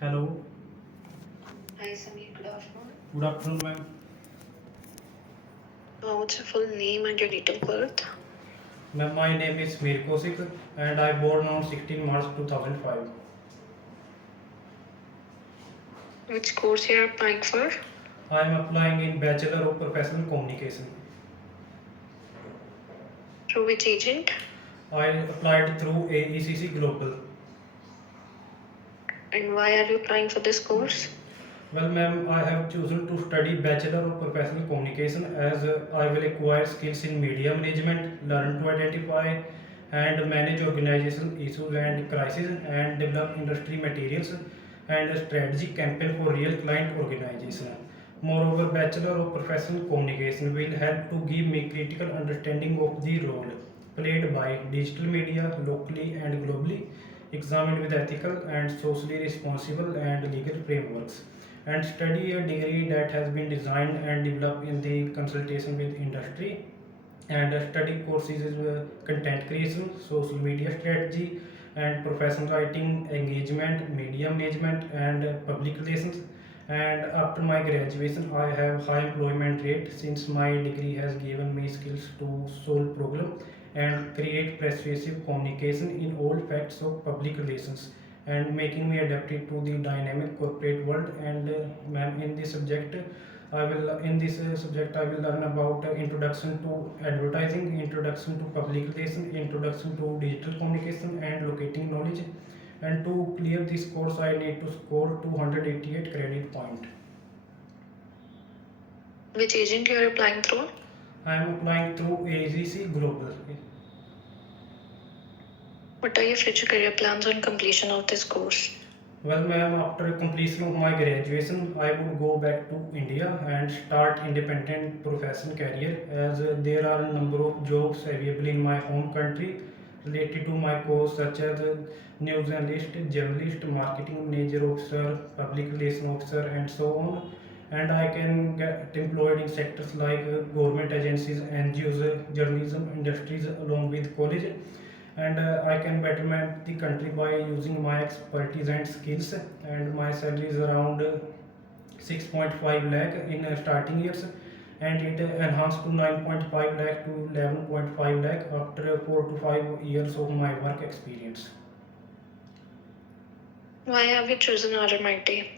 Hello, Hi Samir, good afternoon. good afternoon, ma'am. What's your full name and your date of birth? Ma'am, my name is Mir Kosik and I born on 16 March 2005. Which course you're applying for? I am applying in Bachelor of Professional Communication. Through which agent? I applied through AECC Global. And why are you applying for this course? Well, ma'am, I have chosen to study Bachelor of Professional Communication as I will acquire skills in media management, learn to identify and manage organization issues and crises, and develop industry materials and a strategy campaign for real client organization. Moreover, Bachelor of Professional Communication will help to give me critical understanding of the role played by digital media locally and globally, examined with ethical and socially responsible and legal frameworks, and study a degree that has been designed and developed in the consultation with industry, and study courses is content creation, social media strategy, and professional writing, engagement, media management, and public relations. And after my graduation, I have high employment rate since my degree has given me skills to solve problem and create persuasive communication in all facts of public relations, and making me adapted to the dynamic corporate world. And ma'am, in this subject I will learn about introduction to advertising, introduction to public relation, introduction to digital communication, and locating knowledge. And to clear this course, I need to score 288 credit point. Which agent you're applying through? I am applying through AGC Global. What are your future career plans on completion of this course? Well, ma'am, after completion of my graduation, I would go back to India and start independent professional career, as there are a number of jobs available in my home country related to my course, such as news analyst, journalist, marketing manager officer, public relation officer, and so on. And I can get employed in sectors like government agencies, NGOs, journalism industries, along with college. And I can betterment the country by using my expertise and skills. And my salary is around 6.5 lakh in starting years, and it enhanced to 9.5 lakh to 11.5 lakh after 4 to 5 years of my work experience. Why have you chosen RMIT?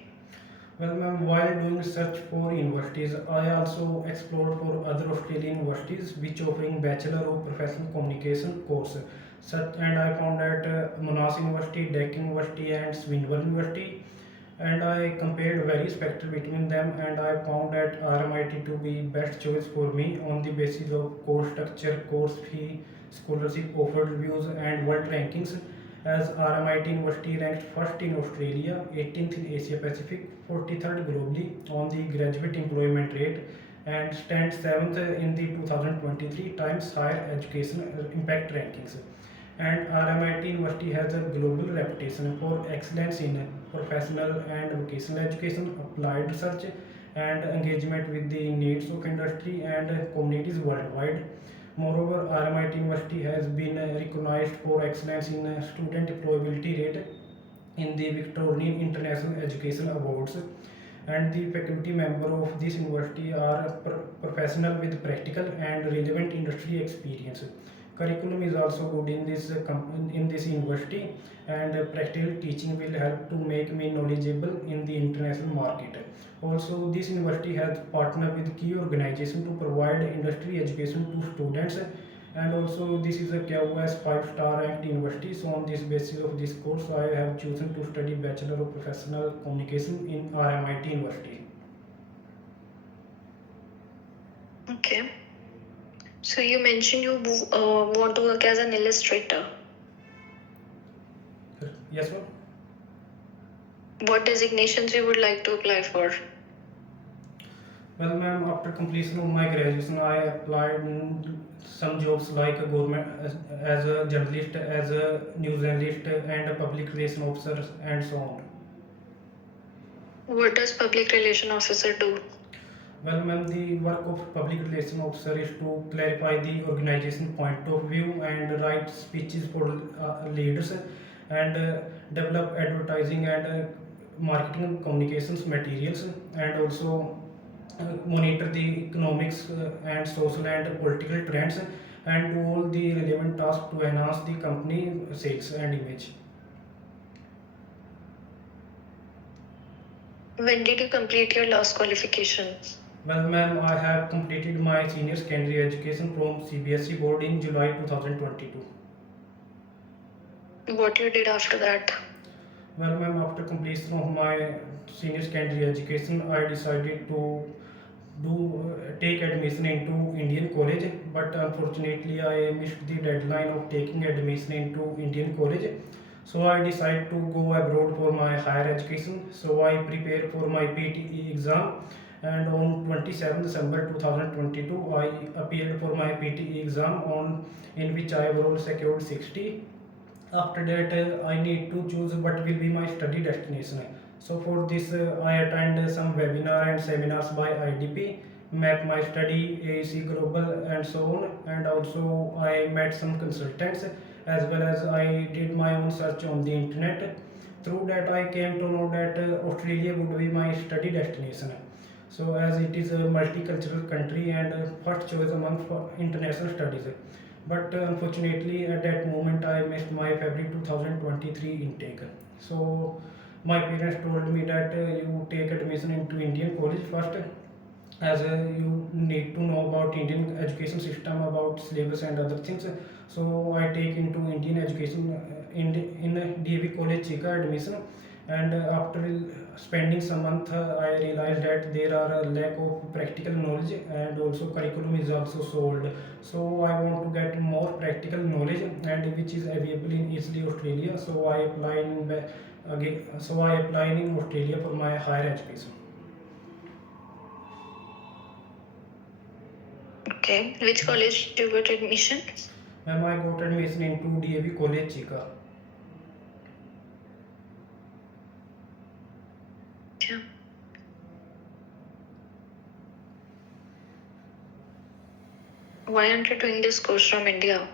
Well, ma'am, while doing search for universities, I also explored for other Australian universities which offering Bachelor of Professional Communication course. Such, and I found that Monash University, Deakin University, and Swinburne University, and I compared various factors between them, and I found that RMIT to be best choice for me on the basis of course structure, course fee, scholarship offered reviews, and world rankings, as RMIT University ranked first in Australia, 18th in Asia Pacific, 43rd globally on the graduate employment rate, and stands 7th in the 2023 Times Higher Education Impact Rankings. And RMIT University has a global reputation for excellence in professional and vocational education, applied research, and engagement with the needs of industry and communities worldwide. Moreover, RMIT University has been recognized for excellence in student employability rate in the Victorian International Education Awards, and the faculty member of this university are professional with practical and relevant industry experience. Curriculum is also good in this university, and practical teaching will help to make me knowledgeable in the international market. Also, this university has partnered with key organizations to provide industry education to students, and also this is a QS 5-star ranked university. So on this basis of this course, I have chosen to study Bachelor of Professional Communication in RMIT University. Okay. So you mentioned you want to work as an illustrator. Yes, ma'am. What designations you would like to apply for? Well, ma'am, after completion of my graduation, I applied in some jobs like a government as a journalist, as a news analyst, and a public relation officer, and so on. What does public relation officer do? Well, ma'am, the work of public relation officer is to clarify the organization point of view and write speeches for leaders, and develop advertising and marketing and communications materials, and also monitor the economics and social and political trends, and do all the relevant tasks to enhance the company sales and image. When did you complete your last qualification? Well, ma'am, I have completed my senior secondary education from CBSE board in July 2022. What you did after that? Well, ma'am, after completion of my senior secondary education, I decided to do take admission into Indian college, but unfortunately I missed the deadline of taking admission into Indian college. So I decided to go abroad for my higher education. So I prepared for my PTE exam, and on 27 December 2022 I appeared for my PTE exam, on in which I overall secured 60. After that, I need to choose what will be my study destination. So for this, I attend some webinar and seminars by IDP, map my study, AEC Global, and so on. And also I met some consultants, as well as I did my own search on the internet. Through that, I came to know that Australia would be my study destination. So as it is a multicultural country and first choice among international studies. But unfortunately at that moment I missed my February 2023 intake. So my parents told me that you take admission into Indian college first, as you need to know about Indian education system, about syllabus and other things. So I take into Indian education in DAV College Chika admission, and after spending some month, I realized that there are a lack of practical knowledge, and also curriculum is also sold. So I want to get more practical knowledge, and which is available in easily Australia. So I apply in again. So I applied in Australia for my higher education. Okay. Which college you got admission? Ma'am, I got admission into DAV College Chika. Yeah. Why aren't you doing this course from India?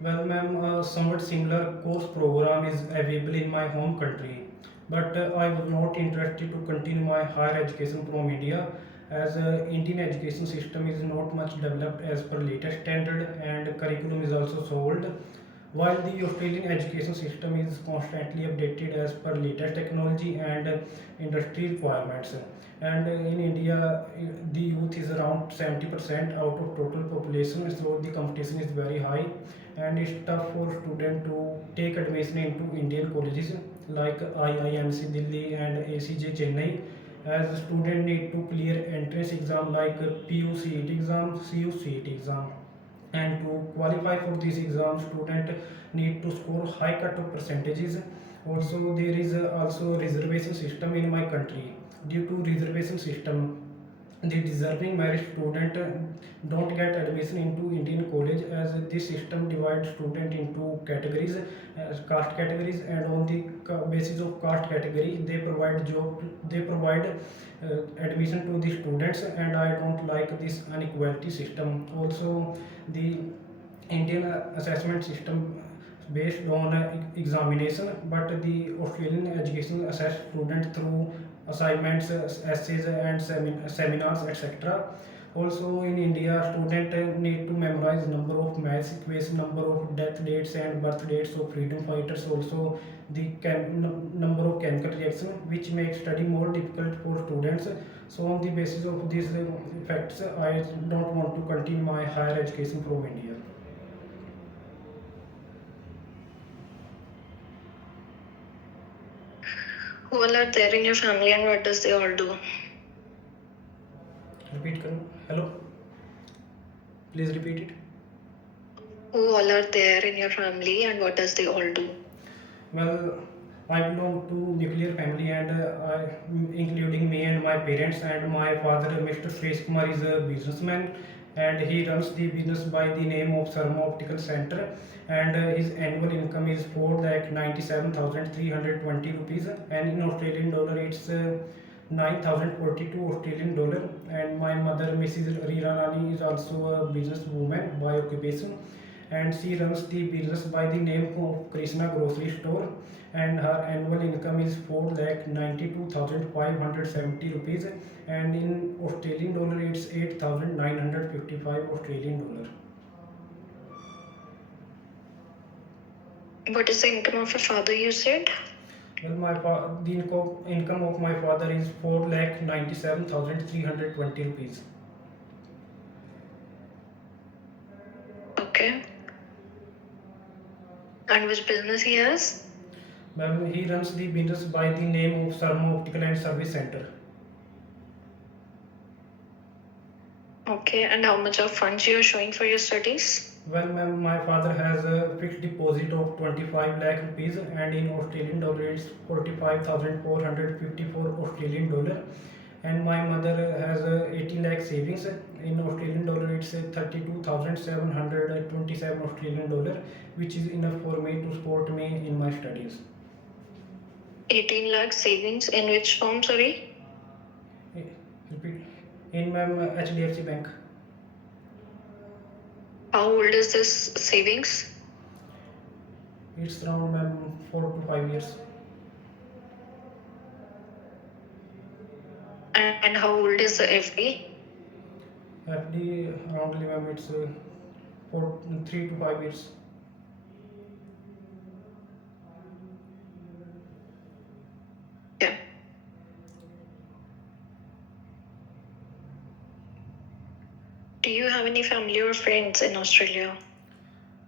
Well, ma'am, a somewhat similar course program is available in my home country, but I was not interested to continue my higher education from India, as Indian education system is not much developed as per latest standard, and curriculum is also sold. While the Australian education system is constantly updated as per latest technology and industry requirements, and in India, the youth is around 70% out of total population, so the competition is very high, and it's tough for students to take admission into Indian colleges like IIMC Delhi and ACJ Chennai, as students need to clear entrance exam like PUCET exam, CUCET exam, and to qualify for these exams student need to score high cut-off percentages. Also there is also reservation system in my country. Due to reservation system, the deserving merit student don't get admission into Indian college, as this system divides student into categories, caste categories, and on the basis of caste category they provide admission to the students, and I don't like this inequality system. Also the Indian assessment system based on examination, but the Australian education assess students through assignments, essays, and seminars, etc. Also in India, students need to memorize number of maths equations, number of death dates and birth dates of freedom fighters. Also the number of chemical reactions, which makes study more difficult for students. So on the basis of these facts, I don't want to continue my higher education from India. Who all are there in your family and what does they all do? Repeat करो. Hello. Please repeat it. Who all are there in your family and what does they all do? Well, I belong to nuclear family, and including me and my parents, and my father, Mr. Suresh Kumar, is a businessman, and he runs the business by the name of Sarma Optical Center, and his annual income is 4,97,320 rupees, and in Australian dollar it's 9,042 Australian dollar. And my mother, Mrs. Rira Rani, is also a businesswoman by occupation, and she runs the business by the name of Krishna Grocery Store, and her annual income is 4,92,570 rupees, and in Australian dollar it's 8,955 Australian dollar. What is the income of your father, you said? Well, the income of my father is 4,97,320 rupees. Okay. And which business he has? Ma'am, he runs the business by the name of Sarma Optical and Service Center. Okay. And how much of funds you are showing for your studies? Well, ma'am, my father has a fixed deposit of 25 lakh rupees, and in Australian dollar it's 45,454 Australian dollar. And my mother has 18 lakh savings. In Australian dollar it's 32,727 Australian dollar, which is enough for me to support me in my studies. 18 lakh savings in which form, sorry? Repeat. In ma'am HDFC Bank. How old is this savings? It's around ma'am 4 to 5 years. And how old is the FD? FD around ma'am it's 3 to 5 years. Yeah. Do you have any family or friends in Australia?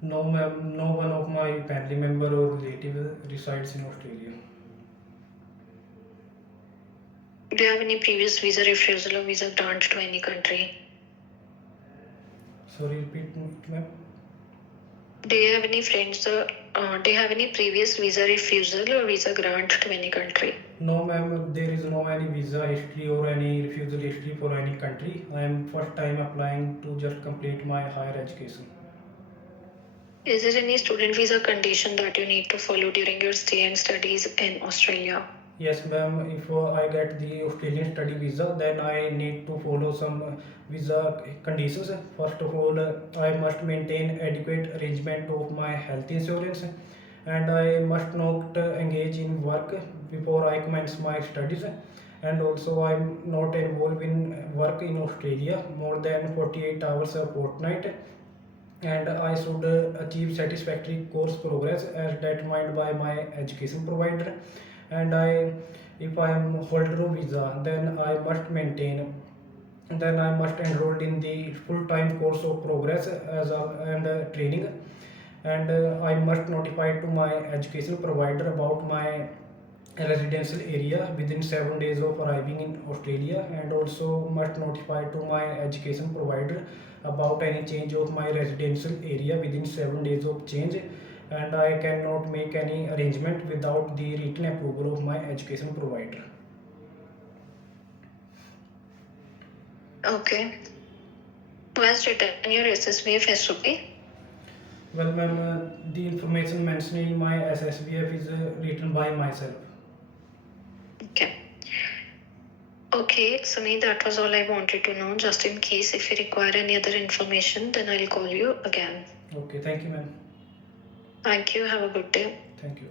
No ma'am, no one of my family member or relative resides in Australia. Do you have any previous visa refusal or visa grant to any country? Sorry, repeat ma'am. Do you have any friends or do you have any previous visa refusal or visa grant to any country? No ma'am, there is no any visa history or any refusal history for any country. I am first time applying to just complete my higher education. Is there any student visa condition that you need to follow during your stay and studies in Australia? Yes ma'am, if I get the Australian study visa, then I need to follow some visa conditions. First of all, I must maintain adequate arrangement of my health insurance, and I must not engage in work before I commence my studies, and also I'm not involved in work in Australia more than 48 hours a fortnight, and I should achieve satisfactory course progress as determined by my education provider. And if I am holder of visa, then I must enroll in the full-time course of progress and training, and I must notify to my education provider about my residential area within 7 days of arriving in Australia, and also must notify to my education provider about any change of my residential area within 7 days of change, and I cannot make any arrangement without the written approval of my education provider. Okay. Who has written your SSBF SOP? Well, ma'am, the information mentioned in my SSBF is written by myself. Okay. Okay, Sumi, that was all I wanted to know. Just in case if you require any other information, then I'll call you again. Okay, thank you, ma'am. Thank you. Have a good day. Thank you.